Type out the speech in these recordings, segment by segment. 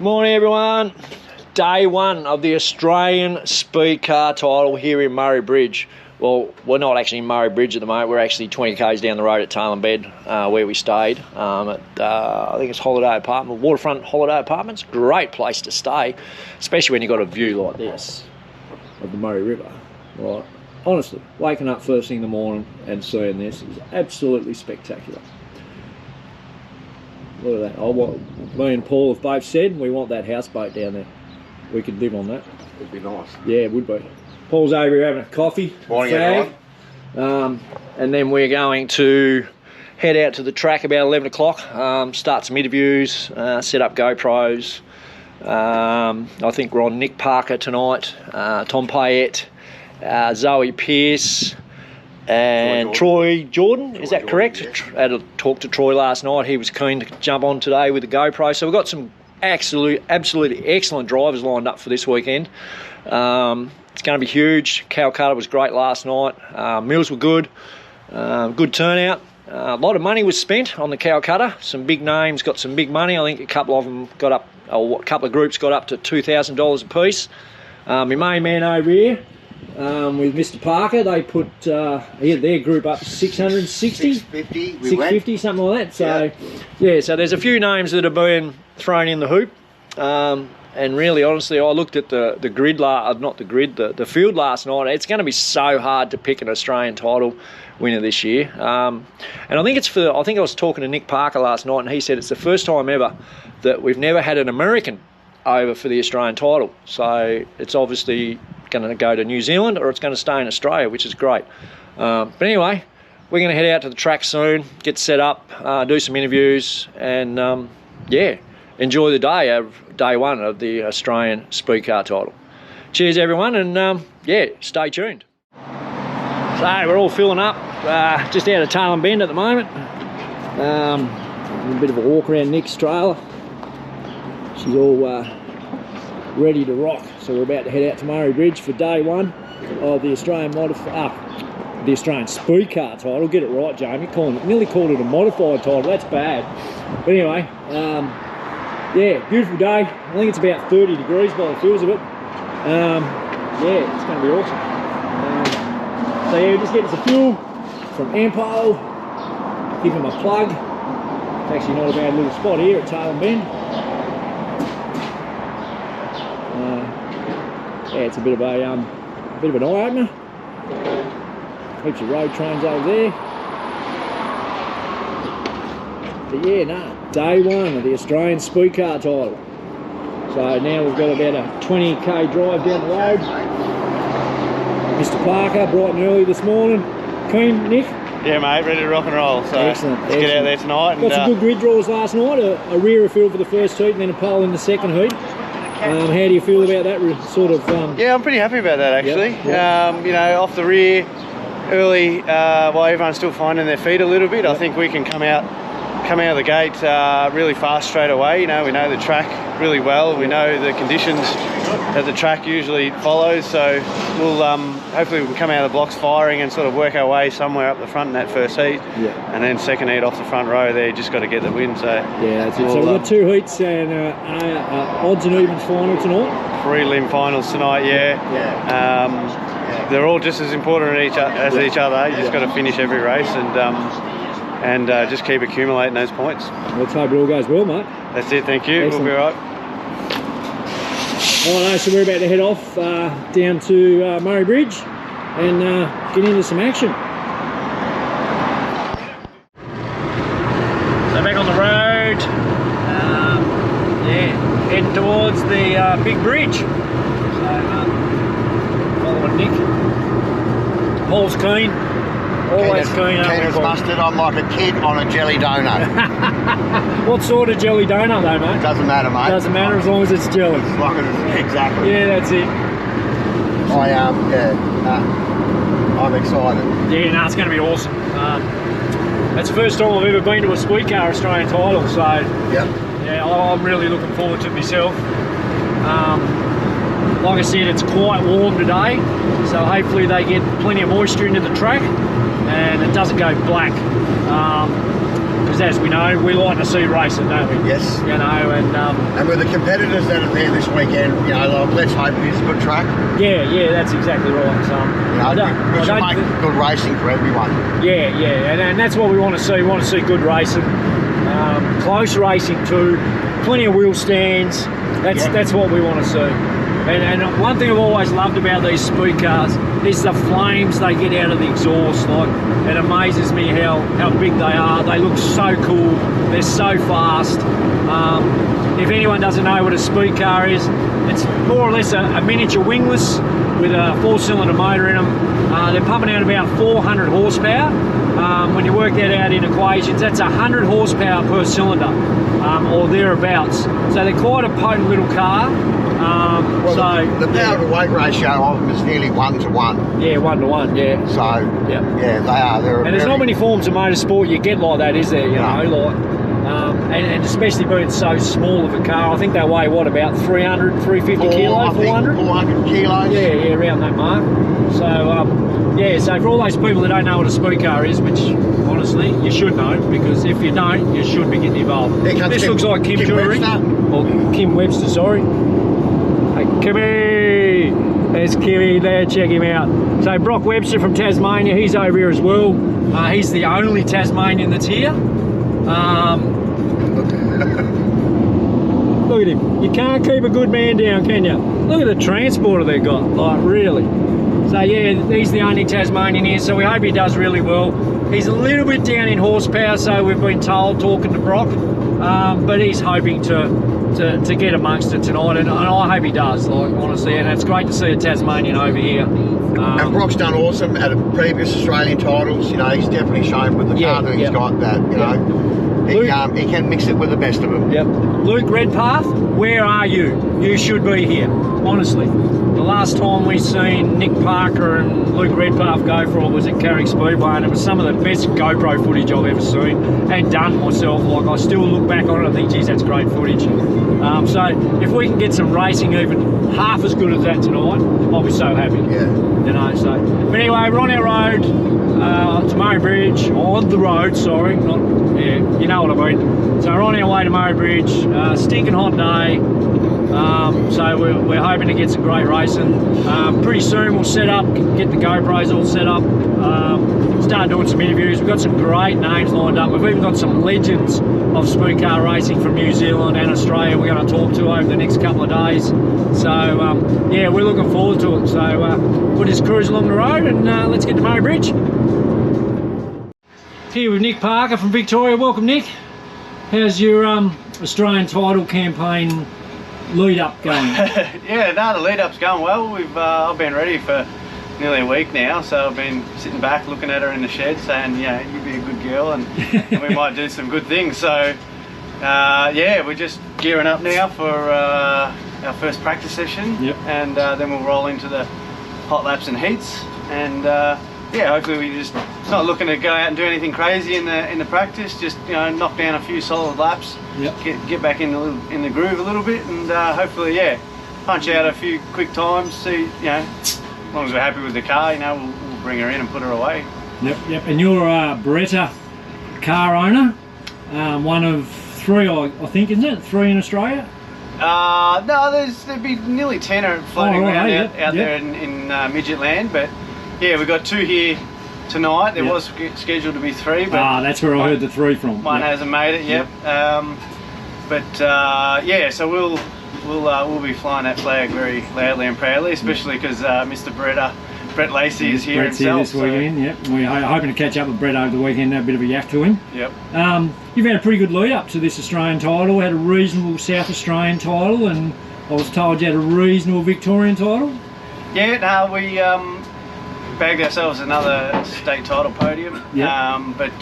Morning everyone. Day one of the Australian Speedcar title here in Murray Bridge. Well, we're not actually in Murray Bridge at the moment. We're actually 20 k's down the road at Tailem Bed, where we stayed at I think it's Holiday Apartment, Waterfront Holiday Apartments. Great place to stay, especially when you've got a view like this of the Murray River. Right. Honestly, waking up first thing in the morning and seeing this is absolutely spectacular. Look at that. Oh, what me and Paul have both said, we want that houseboat down there. We could live on that. It'd be nice. Yeah, it would be. Paul's over here having a coffee. Morning, everyone. And then we're going to head out to the track about 11 o'clock, start some interviews, set up GoPros. I think we're on Nick Parker tonight, Tom Payette, Zoe Pearce, and Troy Jordan, is that correct? Yeah. I had a talk to Troy last night. He was keen to jump on today with the GoPro. So we've got some absolutely excellent drivers lined up for this weekend. It's going to be huge. Calcutta was great last night. Mills were good. Good turnout. A lot of money was spent on the Calcutta. Some big names got some big money. I think a couple of them got up, or a couple of groups got up to $2,000 a piece. My main man over here, with Mr. Parker, they put their group up 660, 650, something like that. So yeah, so there's a few names that are being thrown in the hoop, and really honestly I looked at the field last night. It's going to be so hard to pick an Australian title winner this year, and I think I was talking to Nick Parker last night, and he said it's the first time ever that we've never had an American over for the Australian title. So it's obviously going to go to New Zealand, or it's going to stay in Australia, which is great. But anyway, we're going to head out to the track soon, get set up, do some interviews, and yeah, enjoy the day one of the Australian Speedcar title. Cheers everyone, and yeah, stay tuned. So we're all filling up, just out of Tailem Bend at the moment. A bit of a walk around Nick's trailer. She's all ready to rock. So we're about to head out to Murray Bridge for day one of the Australian Speedcar title. Get it right, Jamie. Nearly called it a modified title. That's bad. But anyway, yeah, beautiful day. I think it's about 30 degrees by the feels of it. Yeah, it's going to be awesome. So yeah, we're just getting some fuel from Ampo. Give him a plug. It's actually not a bad little spot here at Tailem Bend. Yeah, it's a bit of an eye-opener. Heaps of road trains over there. But yeah, day one of the Australian Speedcar title. So now we've got about a 20k drive down the road. Mr. Parker, bright and early this morning. Keen, Nick? Yeah, mate, ready to rock and roll. So excellent. Let's get out there tonight. Got some good grid draws last night. A rear field for the first heat, and then a pole in the second heat. How do you feel about that sort of? Yeah, I'm pretty happy about that actually. Yep. You know, off the rear early, while everyone's still finding their feet a little bit, I think we can come out of the gate really fast straight away. You know, we know the track really well. We know the conditions that the track usually follows. So we'll hopefully we can come out of the blocks firing and sort of work our way somewhere up the front in that first heat. Yeah. And then second heat off the front row there, you just got to get the win. So yeah, that's it. So we've got two heats and odds and evens final tonight. Prelim finals tonight. Yeah. They're all just as important as each other. You just got to finish every race and just keep accumulating those points. Let's hope it all goes well, mate. That's it, thank you. Excellent. We'll be right. Alright, so we're about to head off down to Murray Bridge and get into some action. So back on the road, yeah, heading towards the big bridge. So following Nick. Paul's keen. Always keen as mustard. I'm like a kid on a jelly donut. What sort of jelly donut though, mate? Doesn't matter, mate. Doesn't matter as long as it's jelly. As long as it's, exactly. Yeah, that's it. I'm excited. Yeah, no, it's going to be awesome. It's the first time I've ever been to a Speedcar Australian title, so yeah, I'm really looking forward to it myself. Like I said, it's quite warm today, so hopefully they get plenty of moisture into the track and it doesn't go black, because because as we know, we like to see racing, don't we? Yes. You know, And with the competitors that are there this weekend, you know, like, let's hope it is a good track. yeah, that's exactly right. So, You know, we should make good racing for everyone. yeah, and that's what we want to see. We want to see good racing, close racing too, plenty of wheel stands. That's what we want to see. And one thing I've always loved about these speed cars is the flames they get out of the exhaust. Like, it amazes me how big they are. They look so cool. They're so fast. If anyone doesn't know what a speed car is, it's more or less a miniature wingless with a 4-cylinder motor in them. They're pumping out about 400 horsepower. When you work that out in equations, that's 100 horsepower per cylinder, or thereabouts. So they're quite a potent little car. Well, the power to weight ratio of them is nearly 1 to 1. Yeah, 1 to 1. Yeah. So yeah, they are. And there's not many forms of motorsport you get like that, is there? You know, like, and especially being so small of a car. I think they weigh what, about 300, 350 kilos, 400? 400 kilos. Yeah, around that mark. So yeah, so for all those people that don't know what a speed car is, which honestly you should know, because if you don't, you should be getting involved. This looks like Kim Touring, or Kim Webster, sorry. Hey, Kimmy! There's Kimmy there, check him out. So Brock Webster from Tasmania, he's over here as well. He's the only Tasmanian that's here. Look at him. You can't keep a good man down, can you? Look at the transporter they've got, like, really. So yeah, he's the only Tasmanian here, so we hope he does really well. He's a little bit down in horsepower, so we've been told, talking to Brock, but he's hoping to get amongst it tonight, and I hope he does, like, honestly, and it's great to see a Tasmanian over here. And Brock's done awesome at previous Australian titles. You know, he's definitely shown with the car that he's got that, you know, he can mix it with the best of them. Yep. Luke Redpath, where are you? You should be here, honestly. The last time we seen Nick Parker and Luke Redpath go for it was at Carrick Speedway, and it was some of the best GoPro footage I've ever seen and done myself. Like, I still look back on it and think, geez, that's great footage. So if we can get some racing even half as good as that tonight, I'll be so happy. Yeah. You know, so. But anyway, we're on our road to Murray Bridge, on the road, sorry, not, yeah, you know what I mean. So we're on our way to Murray Bridge, stinking hot day. So we're hoping to get some great racing. Pretty soon we'll set up, get the GoPros all set up, start doing some interviews. We've got some great names lined up. We've even got some legends of speed car racing from New Zealand and Australia we're going to talk to over the next couple of days. So yeah, we're looking forward to it. So we'll just cruise along the road and let's get to Murray Bridge. Here with Nick Parker from Victoria. Welcome, Nick. How's your Australian title campaign lead up going? Yeah, no, the lead up's going well. I've been ready for nearly a week now, so I've been sitting back looking at her in the shed saying, yeah, you be a good girl and we might do some good things. So yeah, we're just gearing up now for our first practice session. Yep. And then we'll roll into the hot laps and heats, and yeah, hopefully we just not looking to go out and do anything crazy in the practice, just, you know, knock down a few solid laps. Yep. Get back in the groove a little bit, and hopefully, yeah, punch out a few quick times. See, you know, as long as we're happy with the car, you know, we'll bring her in and put her away. Yep. And you're a Beretta car owner, one of 3, I think, isn't it? 3 in Australia. No, there'd be nearly 10 floating around out there in midget land, but yeah, we've got 2 here tonight. There was scheduled to be 3, but that's where I heard the 3 from. One hasn't made it yet. But yeah, so we'll be flying that flag very loudly and proudly, especially because Mr. Brett Lacey is here Brett's himself. Here this weekend. Yep, we're hoping to catch up with Brett over the weekend, have a bit of a yaff to him. Yep. You've had a pretty good lead up to this Australian title. Had a reasonable South Australian title, and I was told you had a reasonable Victorian title. Yeah, no, we bagged ourselves another state title podium. Yep. But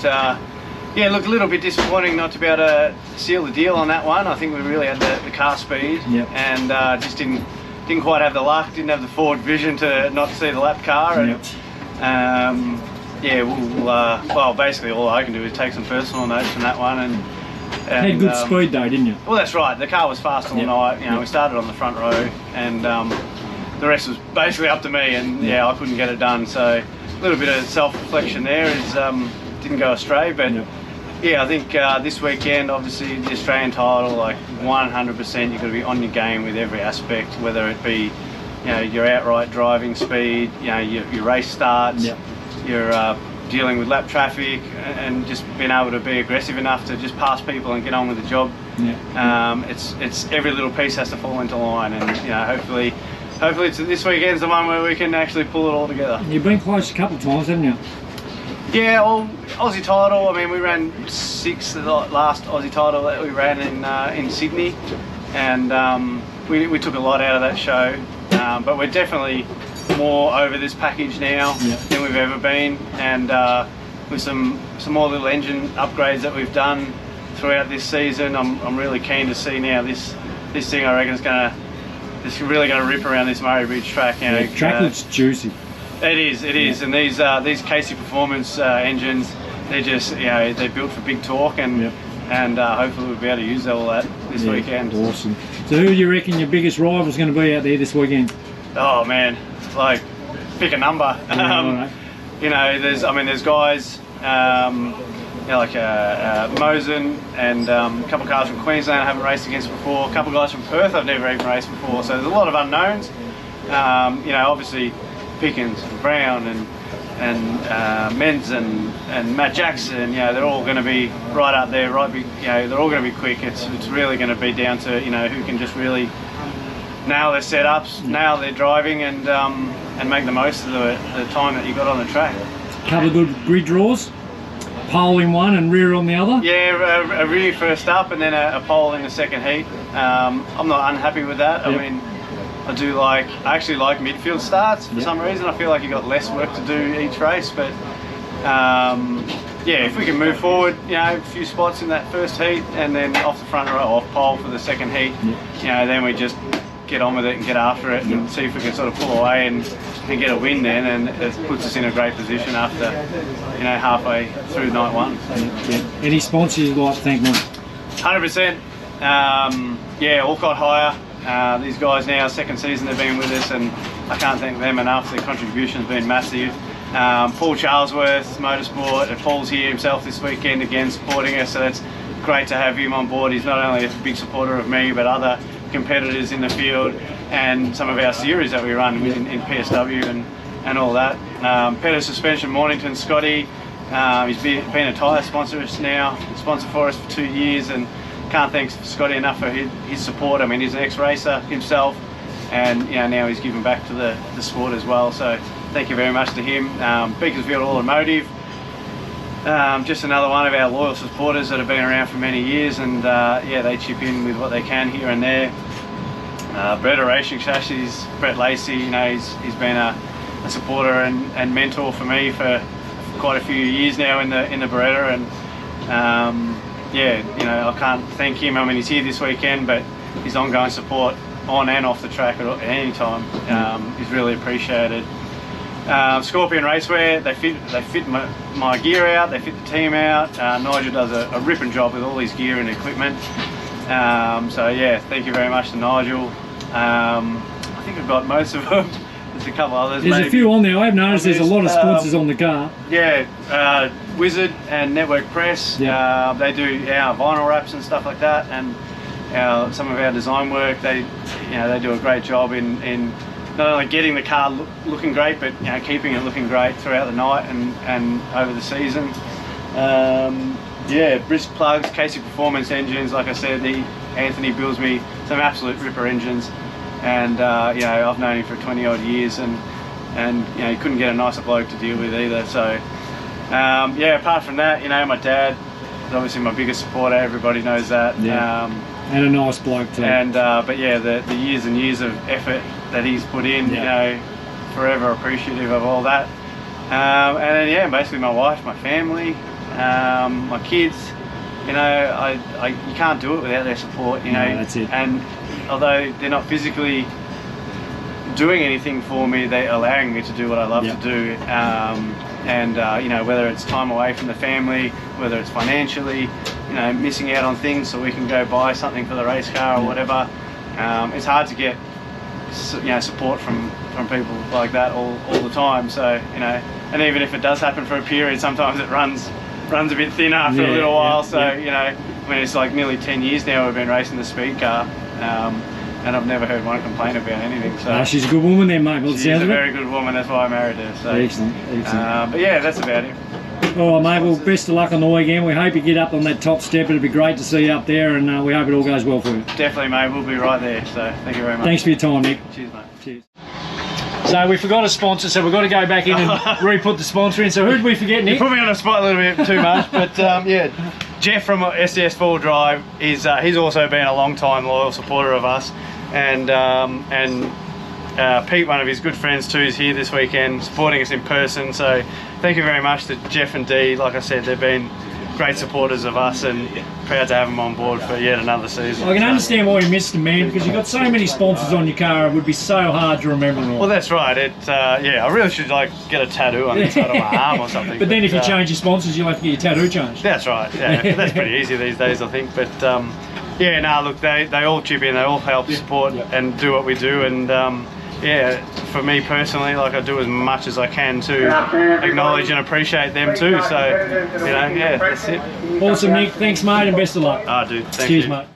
yeah, look, a little bit disappointing not to be able to seal the deal on that one. I think we really had the car speed, and just didn't quite have the luck, didn't have the forward vision to not see the lap car. And yeah, well, basically all I can do is take some personal notes from that one. And had good speed though, didn't you? Well, that's right. The car was fast all night. You know, we started on the front row, and the rest was basically up to me. And yeah, I couldn't get it done. So a little bit of self-reflection there is didn't go astray, but Yeah, I think this weekend, obviously, the Australian title, like 100%, you've got to be on your game with every aspect, whether it be, you know, your outright driving speed, you know, your race starts, your dealing with lap traffic, and just being able to be aggressive enough to just pass people and get on with the job. It's every little piece has to fall into line, and you know, hopefully this weekend's the one where we can actually pull it all together. You've been close a couple of times, haven't you? Yeah, well, Aussie title, I mean, we ran 6th, the last Aussie title that we ran in Sydney, and we took a lot out of that show, but we're definitely more over this package now than we've ever been, and with some more little engine upgrades that we've done throughout this season, I'm really keen to see now this thing. I reckon it's really going to rip around this Murray Bridge track. You know, the track looks juicy. It is, and these Casey Performance engines, they're just, you know, they're built for big torque, and hopefully we'll be able to use all that this weekend. Awesome. So who do you reckon your biggest rival's going to be out there this weekend? Oh man, like pick a number. You know, there's guys, you know, like Mosen and a couple of cars from Queensland I haven't raced against before. A couple of guys from Perth I've never even raced before. So there's a lot of unknowns. You know, obviously Pickens and Brown and Menz and Matt Jackson. You know, they're all going to be right up there. You know, they're all going to be quick. It's really going to be down to, you know, who can just really nail their setups, nail their driving, and make the most of the time that you got on the track. Couple of good grid draws, pole in one and rear on the other. Yeah, a rear first up and then a pole in the second heat. I'm not unhappy with that. I mean, I actually like midfield starts for some reason. I feel like you got less work to do each race, but yeah, if we can move forward, you know, a few spots in that first heat and then off the front row, off pole for the second heat, you know, then we just get on with it and get after it and see if we can sort of pull away and get a win then, and it puts us in a great position after, you know, halfway through night one. Any sponsors you'd like to thank, mate? 100%. Yeah, Alcott Hire. These guys now, second season they've been with us, and I can't thank them enough. Their contribution's been massive. Paul Charlesworth Motorsport, and Paul's here himself this weekend again supporting us, so that's great to have him on board. He's not only a big supporter of me, but other competitors in the field and some of our series that we run in PSW and all that. Pedal Suspension Mornington, Scotty, he's been a tyre sponsor for us for 2 years, and can't thank Scotty enough for his support. I mean, he's an ex-racer himself, and you know, now he's giving back to the sport as well, so thank you very much to him. Beaconsfield Automotive, just another one of our loyal supporters that have been around for many years, and yeah, they chip in with what they can here and there. Beretta Racing Chassis, Brett Lacey, you know, he's been a supporter and mentor for me for quite a few years now in the Beretta, and yeah, you know, I can't thank him. I mean, he's here this weekend, but his ongoing support on and off the track at any time is really appreciated. Scorpion Racewear, they fit my gear out, they fit the team out. Nigel does a ripping job with all his gear and equipment. So yeah, thank you very much to Nigel. I think I've got most of them. There's a couple others. There's maybe a few on there. I've noticed there's a lot of sponsors on the car. Yeah, Wizard and Network Press. They do our vinyl wraps and stuff like that, and some of our design work. They do a great job in not only getting the car looking great, but you know, keeping it looking great throughout the night and over the season. Yeah, Brisk Plugs, Casey Performance engines. Like I said, Anthony builds me some absolute ripper engines, and you know, I've known him for 20 odd years, and you know, you couldn't get a nicer bloke to deal with either. So yeah, apart from that, you know, my dad is obviously my biggest supporter. Everybody knows that. And a nice bloke too. And but yeah, the years and years of effort that he's put in, you know, forever appreciative of all that. And then yeah, basically my wife, my family, my kids. You know, you can't do it without their support. You know, that's it. And although they're not physically doing anything for me, they're allowing me to do what I love to do. You know, whether it's time away from the family, whether it's financially, you know, missing out on things so we can go buy something for the race car or whatever. It's hard to get, you know, support from people like that all the time. So, you know, and even if it does happen for a period, sometimes it runs runs a bit thinner for a little while. So you know, I mean, it's like nearly 10 years now we've been racing the Speedcar, and I've never heard one complain about anything. So she's a good woman then, mate. She's a very good woman. That's why I married her. So excellent. But yeah, that's about it. All right, mate. Well, best of luck on the weekend. We hope you get up on that top step. It'll be great to see you up there, and we hope it all goes well for you. Definitely, mate. We'll be right there. So thank you very much. Thanks for your time, Nick. Cheers, mate. Cheers. So we forgot a sponsor, so we've got to go back in and re-put the sponsor in. So who did we forget, Nick? You put me on the spot a little bit too much, but yeah, Jeff from SDS Full Drive is he's also been a long-time loyal supporter of us, and Pete, one of his good friends too, is here this weekend supporting us in person. So thank you very much to Jeff and Dee. Like I said, they've been great supporters of us, and proud to have them on board for yet another season. I can understand why you missed them, man, because you've got so many sponsors on your car. It would be so hard to remember them all. Well, that's right. Yeah, I really should get a tattoo on the side of my arm or something. But then if you change your sponsors, you'll have to get your tattoo changed. That's right. Yeah, that's pretty easy these days, I think. But yeah, no, look, they all chip in. They all help support and do what we do. And yeah, for me personally, like, I do as much as I can to acknowledge and appreciate them too. So, you know, yeah, that's it. Awesome, Nick. Thanks, mate, and best of luck. Dude. Thank you. Cheers, mate.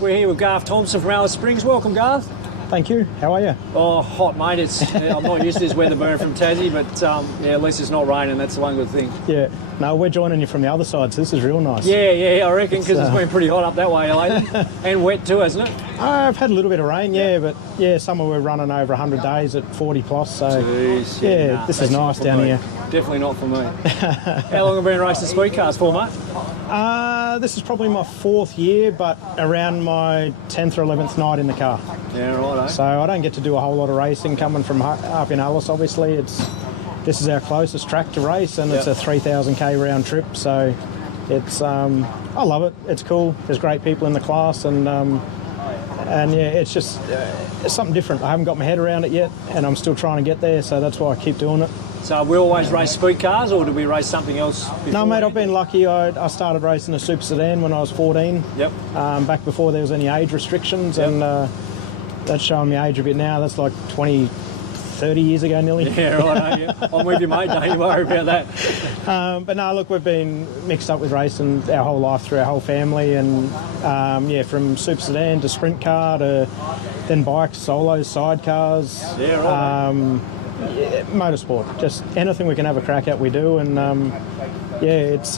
We're here with Garth Thompson from Alice Springs. Welcome, Garth. Thank you. How are you? Oh, hot, mate. I'm not used to this weather burn from Tassie, but yeah, at least it's not raining. That's the one good thing. Yeah. No, we're joining you from the other side, so this is real nice. Yeah, I reckon, because it's been pretty hot up that way lately. And wet too, hasn't it? I've had a little bit of rain, but yeah, summer we're running over 100 days at 40 plus, so jeez, yeah, this is nice down here. Definitely not for me. How long have you been racing Speedcars for, mate? This is probably my 4th year, but around my 10th or 11th night in the car. Yeah, right. So I don't get to do a whole lot of racing coming from up in Alice, obviously. This is our closest track to race, and it's a 3,000k round trip, so it's I love it. It's cool. There's great people in the class, and yeah, it's just it's something different. I haven't got my head around it yet, and I'm still trying to get there, so that's why I keep doing it. So we always race Speed cars, or did we race something else before? No, mate, I've been lucky. I started racing a super sedan when I was 14. Yep. Back before there was any age restrictions, and that's showing me age a bit now. That's like 20, 30 years ago nearly. Yeah, right. Yeah. I'm with you, mate. Don't you worry about that. But no, look, we've been mixed up with racing our whole life through our whole family, and yeah, from super sedan to sprint car to then bikes, solos, sidecars. Yeah, right. Yeah, motorsport, just anything we can have a crack at we do, and it's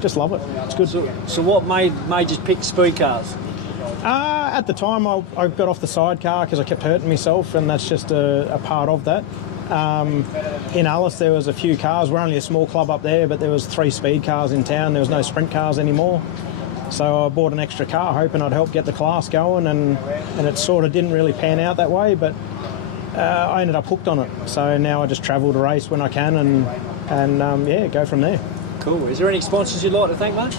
just love it. It's good. So what made you pick speed cars? At the time, I got off the sidecar because I kept hurting myself, and that's just a part of that. In Alice, there was a few cars. We're only a small club up there, but there was 3 speed cars in town. There was no sprint cars anymore. So I bought an extra car, hoping I'd help get the class going, and it sort of didn't really pan out that way, but I ended up hooked on it. So now I just travel to race when I can and go from there. Cool. Is there any sponsors you'd like to thank, mate?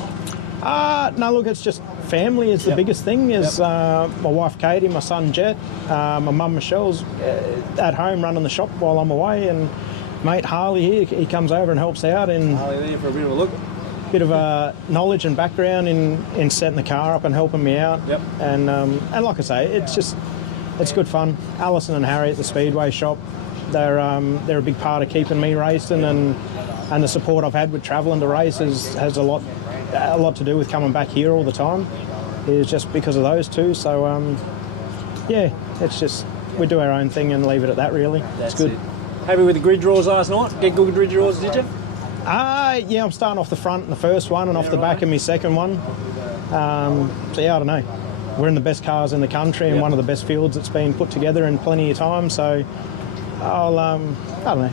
No, look, it's just family is the biggest thing. Is my wife Katie, my son Jet, my mum Michelle's at home running the shop while I'm away, and mate Harley here, he comes over and helps out. And Harley there for a bit of a look. Bit of knowledge and background in setting the car up and helping me out. Yep. And like I say, it's good fun. Alison and Harry at the Speedway shop, they're a big part of keeping me racing, and the support I've had with travelling to race has a lot to do with coming back here all the time. Is just because of those two. So it's just we do our own thing and leave it at that. Really, That's it's good. It. Happy with the grid draws last night? Get good grid draws, did you? I'm starting off the front in the first one and off the back in my second one. I don't know. We're in the best cars in the country and one of the best fields that's been put together in plenty of time. So I'll, I don't know.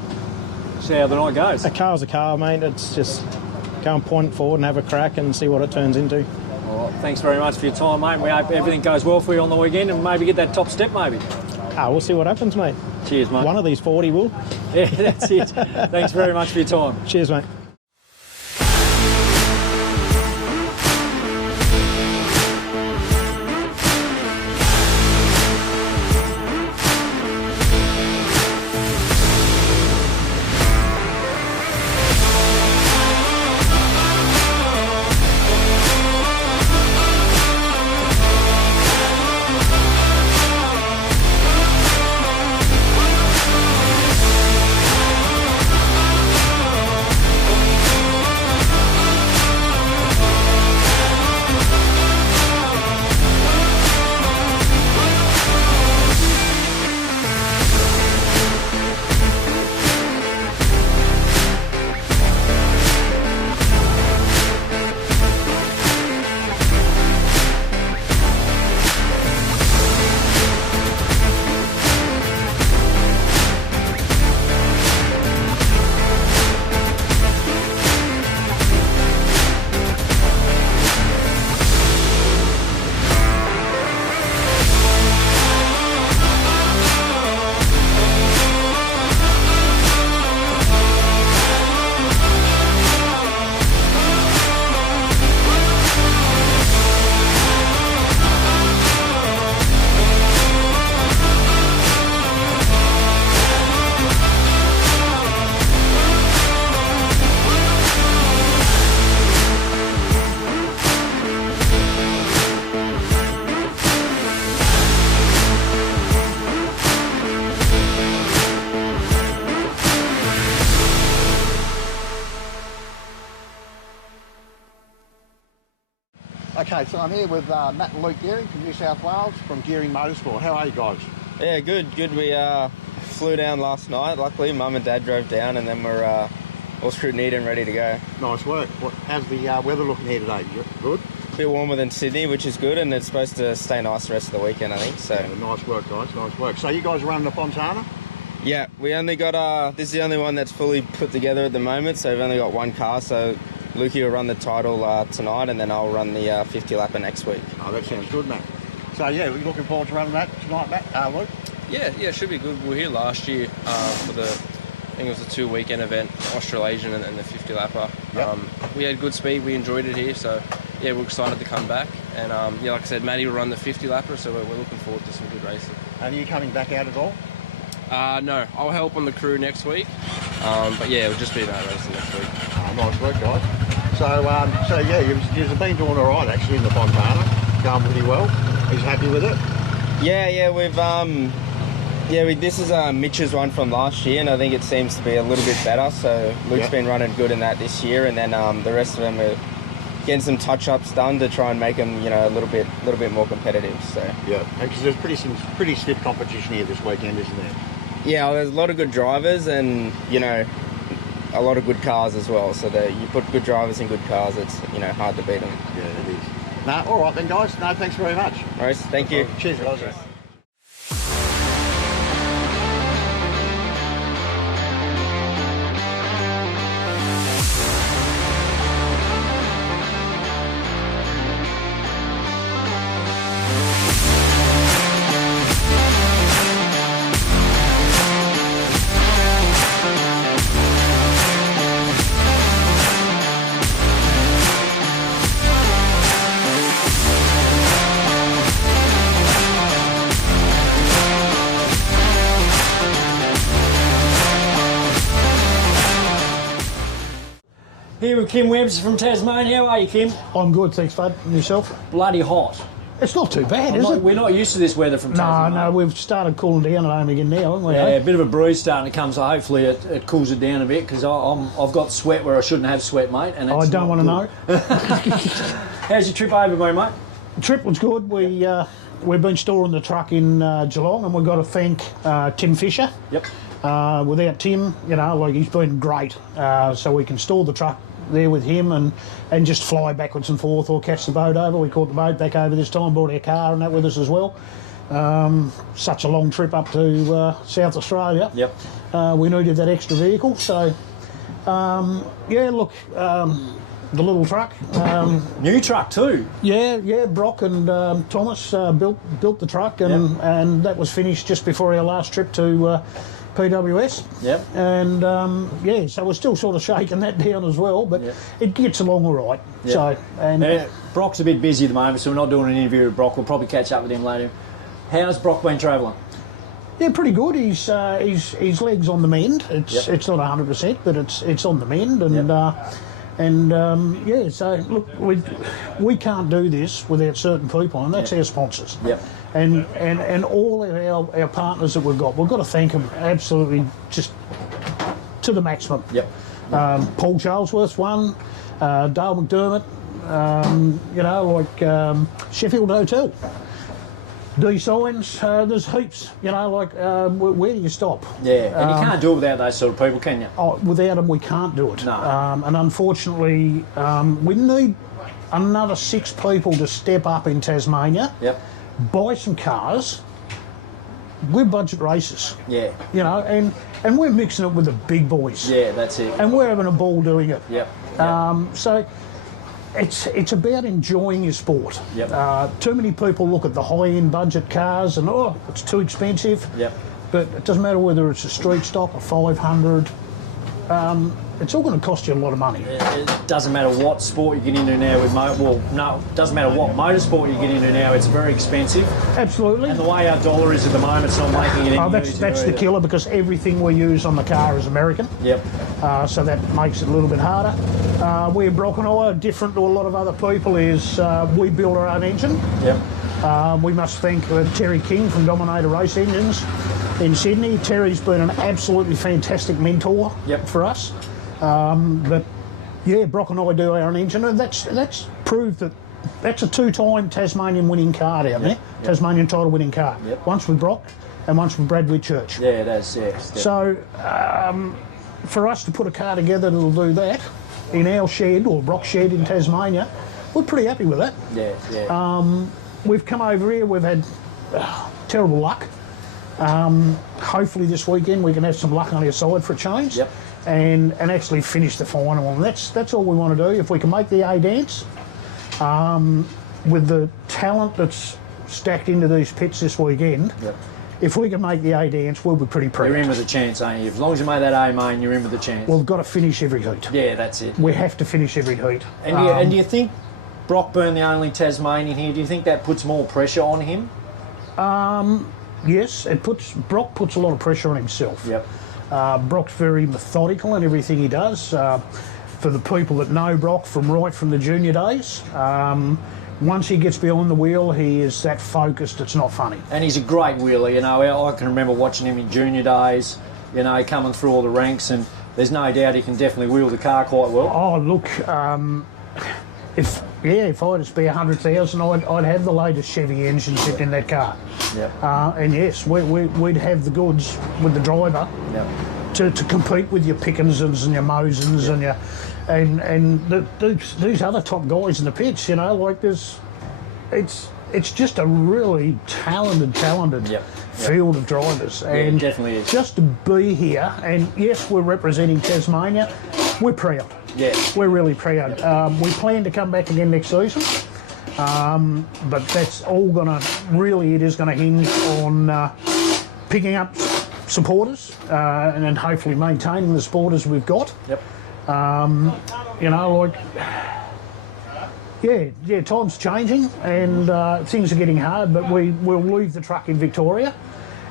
See how the night goes. A car's a car, mate. It's just go and point forward and have a crack and see what it turns into. All right, thanks very much for your time, mate. We hope everything goes well for you on the weekend and maybe get that top step, maybe. We'll see what happens, mate. Cheers, mate. One of these 40 will. Yeah, that's it. Thanks very much for your time. Cheers, mate. Okay, so I'm here with Matt and Luke Gearing from New South Wales from Gearing Motorsport. How are you guys? Yeah, good. We flew down last night. Luckily, Mum and Dad drove down, and then we're all scrutineed and ready to go. Nice work. How's the weather looking here today? Good? A bit warmer than Sydney, which is good, and it's supposed to stay nice the rest of the weekend, I think. So yeah, nice work, guys. Nice work. So you guys are running the Fontana? Yeah, we only got this is the only one that's fully put together at the moment. So we've only got one car. So Lukey will run the title tonight, and then I'll run the 50 lapper next week. Oh, that sounds good, Matt. So yeah, we're looking forward to running that tonight, Matt. Luke? Yeah, it should be good. We were here last year for the, I think it was a 2-weekend event, Australasian and the 50 lapper. Yep. We had good speed. We enjoyed it here, so yeah, we're excited to come back. And like I said, Matty will run the 50 lapper, so we're looking forward to some good racing. And are you coming back out at all? No, I'll help on the crew next week. But yeah, it'll just be about racing next week. Oh, nice work, guys. So yeah, you've been doing all right actually in the Fontana, going pretty well. He's happy with it. Yeah, this is Mitch's one from last year, and I think it seems to be a little bit better. So Luke's been running good in that this year, and then the rest of them are getting some touch-ups done to try and make them, a little bit more competitive. So yeah, because there's pretty stiff competition here this weekend, isn't there? Yeah, there's a lot of good drivers, and a lot of good cars as well. So that you put good drivers in good cars, it's hard to beat them. Yeah, it is. No, all right then, guys. No, thanks very much. All right, thank you. Cheers, guys. Here with Kim Webbs from Tasmania. How are you, Kim? I'm good, thanks, bud. And yourself? Bloody hot. It's not too bad, is it? We're not used to this weather from Tasmania. No, we've started cooling down at home again now, haven't we? Yeah, a bit of a breeze starting to come, so hopefully it cools it down a bit, because I've got sweat where I shouldn't have sweat, mate. And I don't want to know. How's your trip over, mate? The trip was good. We've been storing the truck in Geelong, and we've got to thank Tim Fisher. Yep. Without Tim, he's been great. So we can store the truck there with him and just fly backwards and forth or catch the boat over. We caught the boat back over this time, brought our car and that with us as well. Such a long trip up to South Australia. Yep. We needed that extra vehicle, so the little truck. New truck too. Yeah. Brock and Thomas built the truck, and that was finished just before our last trip to PWS. Yep. And so we're still sort of shaking that down as well, but it gets along all right. Yep. So Brock's a bit busy at the moment, so we're not doing an interview with Brock. We'll probably catch up with him later. How's Brock been travelling? Yeah, pretty good. His legs on the mend. It's not 100%, but it's on the mend, and so look, we can't do this without certain people, and that's our sponsors. Yep. And all of our partners that we've got to thank them absolutely just to the maximum. Yep. Paul Charlesworth's one, Dale McDermott, Sheffield Hotel. D signs, there's heaps, where do you stop? Yeah, and you can't do it without those sort of people, can you? Without them, we can't do it. No. And unfortunately, we need another 6 people to step up in Tasmania, buy some cars. We're budget races. Yeah. And we're mixing it with the big boys. Yeah, that's it. And we're having a ball doing it. Yep. So it's about enjoying your sport. Yep. Too many people look at the high-end budget cars and, it's too expensive. Yep. But it doesn't matter whether it's a street stock or 500. It's all going to cost you a lot of money. It doesn't matter what sport you get into now with it doesn't matter what motorsport you get into now, it's very expensive. Absolutely. And the way our dollar is at the moment, it's not making it any easier. That's the killer, because everything we use on the car is American. Yep. So that makes it a little bit harder. Where Brock and I are different to a lot of other people is we build our own engine. Yep. We must thank Terry King from Dominator Race Engines in Sydney. Terry's been an absolutely fantastic mentor for us. But Brock and I do our own engine, and that's proved that that's a 2-time Tasmanian winning car down there, Tasmanian title winning car. Yep. Once with Brock and once with Brad Whitchurch. Yeah, it is, yeah. So for us to put a car together that'll do that in our shed, or Brock shed in Tasmania, we're pretty happy with that. Yeah. We've come over here, we've had terrible luck. Hopefully this weekend we can have some luck on our side for a change. Yep. And actually finish the final. And that's all we want to do. If we can make the A dance, with the talent that's stacked into these pits this weekend, if we can make the A dance, we'll be pretty proud. You're in with a chance, aren't you? As long as you make that A main, you're in with a chance. Well, we've got to finish every heat. Yeah, that's it. We have to finish every heat. And do you think Brock being the only Tasmanian here, do you think that puts more pressure on him? Yes, Brock puts a lot of pressure on himself. Yep. Brock's very methodical in everything he does. For the people that know Brock from the junior days, once he gets behind the wheel, he is that focused, it's not funny. And he's a great wheeler, I can remember watching him in junior days, coming through all the ranks, and there's no doubt he can definitely wheel the car quite well. Oh, look, if I had to spare 100,000, I'd have the latest Chevy engine sitting in that car. Yep. And yes, we'd have the goods with the driver. Yep. to compete with your Pickinsons and your Mosens and your these other top guys in the pits. You know, like it's just a really talented field of drivers, and it definitely is. Just to be here, and yes, we're representing Tasmania. We're proud. Yeah, we're really proud. We plan to come back again next season, but that's all it is gonna hinge on picking up supporters and then hopefully maintaining the supporters we've got. Yep. You know, like. Yeah, time's changing and things are getting hard, but we'll leave the truck in Victoria.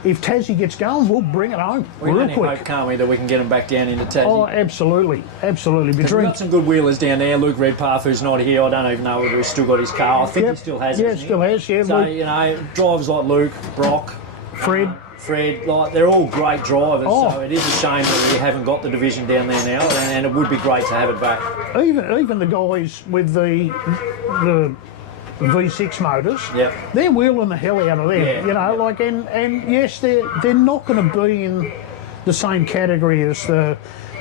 If Tassie gets going, we'll bring it home real quick. Hope, can't we, that we can get them back down into Tassie? Oh, absolutely. We've got some good wheelers down there. Luke Redpath, who's not here, I don't even know whether he's still got his car. I think he still has it. Yeah, still has, yeah. So, you know, drivers like Luke, Brock, Fred, like they're all great drivers, so it is a shame that we haven't got the division down there now, and it would be great to have it back. Even the guys with the V6 motors, they're wheeling the hell out of them. You know, like and yes, they're not going to be in the same category as the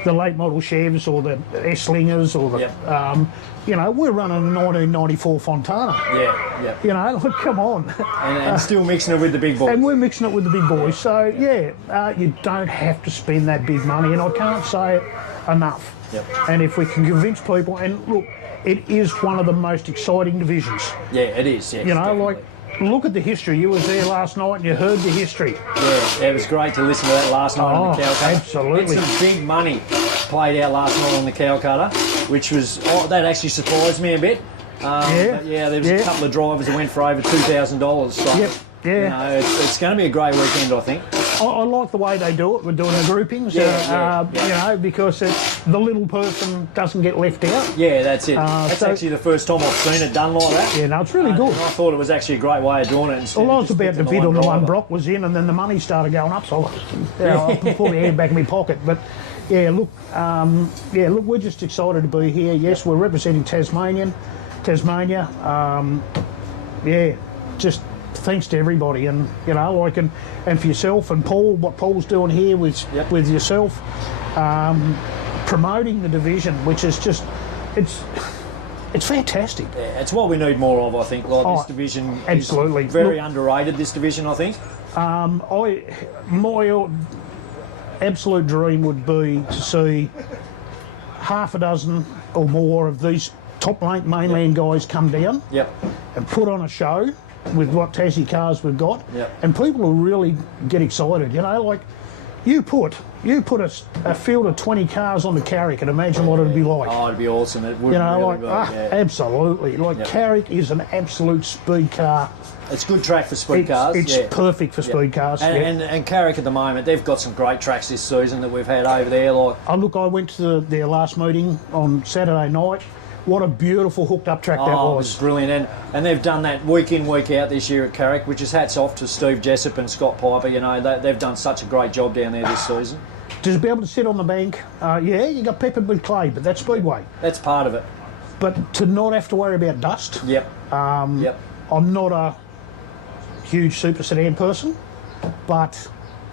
late model Chevs or the S-Slingers or the you know, we're running a 1994 Fontana. Yeah. You know, look, come on. And still mixing it with the big boys. And we're mixing it with the big boys. So, you don't have to spend that big money, and I can't say it enough. Yep. And if we can convince people, and look, it is one of the most exciting divisions. Yeah, it is, yes. You know, definitely. like, look at the history. You was there last night and you heard the history. Yeah, it was great to listen to that last night on the Calcutta. Absolutely. And some big money played out last night on the Calcutta, which was, that actually surprised me a bit. But there was a couple of drivers that went for over $2,000. So, you know, it's going to be a great weekend, I think. I like the way they do it. We're doing the groupings, you know, because the little person doesn't get left out. Yeah, that's it. That's actually the first time I've seen it done like that. Yeah, no, it's really good. And I thought it was actually a great way of doing it. Well, I was about to bid on the one Brock was in, and then the money started going up, so I put my hand back in my pocket. But look, we're just excited to be here. Yes, we're representing Tasmania. Just thanks to everybody, and you know, like and for yourself and Paul, what Paul's doing here with yourself, promoting the division, which is just it's fantastic. Yeah, it's what we need more of, I think. Like this division, absolutely is very underrated. This division, I think. My absolute dream would be to see half a dozen or more of these top mainland guys come down and put on a show with what Tassie cars we've got, and people will really get excited. You know, like you put a field of 20 cars on the Carrick and imagine what it'd be like. Oh, it'd be awesome. It would, you know, really absolutely. Like Carrick is an absolute speed car. It's a good track for speed cars. It's perfect for speed cars. And Carrick at the moment, they've got some great tracks this season that we've had over there. Like, look, I went to their last meeting on Saturday night. What a beautiful hooked up track that was. It was brilliant. And they've done that week in, week out this year at Carrick, which is hats off to Steve Jessup and Scott Piper. You know, they've done such a great job down there this season. To be able to sit on the bank, you got peppered with clay, but that's speedway. That's part of it. But to not have to worry about dust. I'm not a huge super sedan person, but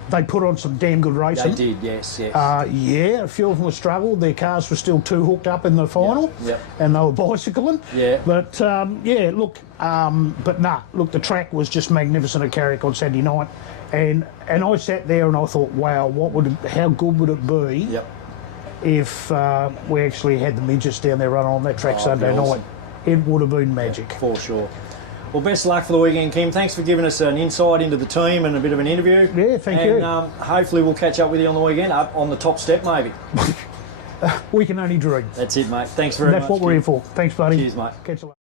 they put on some damn good racing. They did, yes. A few of them were struggled. Their cars were still too hooked up in the final, and they were bicycling. But look, the track was just magnificent at Carrick on Saturday night, and I sat there and I thought, wow, how good would it be if we actually had the midgets down there running on that track Sunday night? It would have been magic. For sure. Well, best of luck for the weekend, Kim. Thanks for giving us an insight into the team and a bit of an interview. Yeah, thank you. And hopefully we'll catch up with you on the weekend, up on the top step maybe. We can only dream. That's it, mate. Thanks very much. That's what we're here for. Thanks, buddy. Cheers, mate. Catch you later.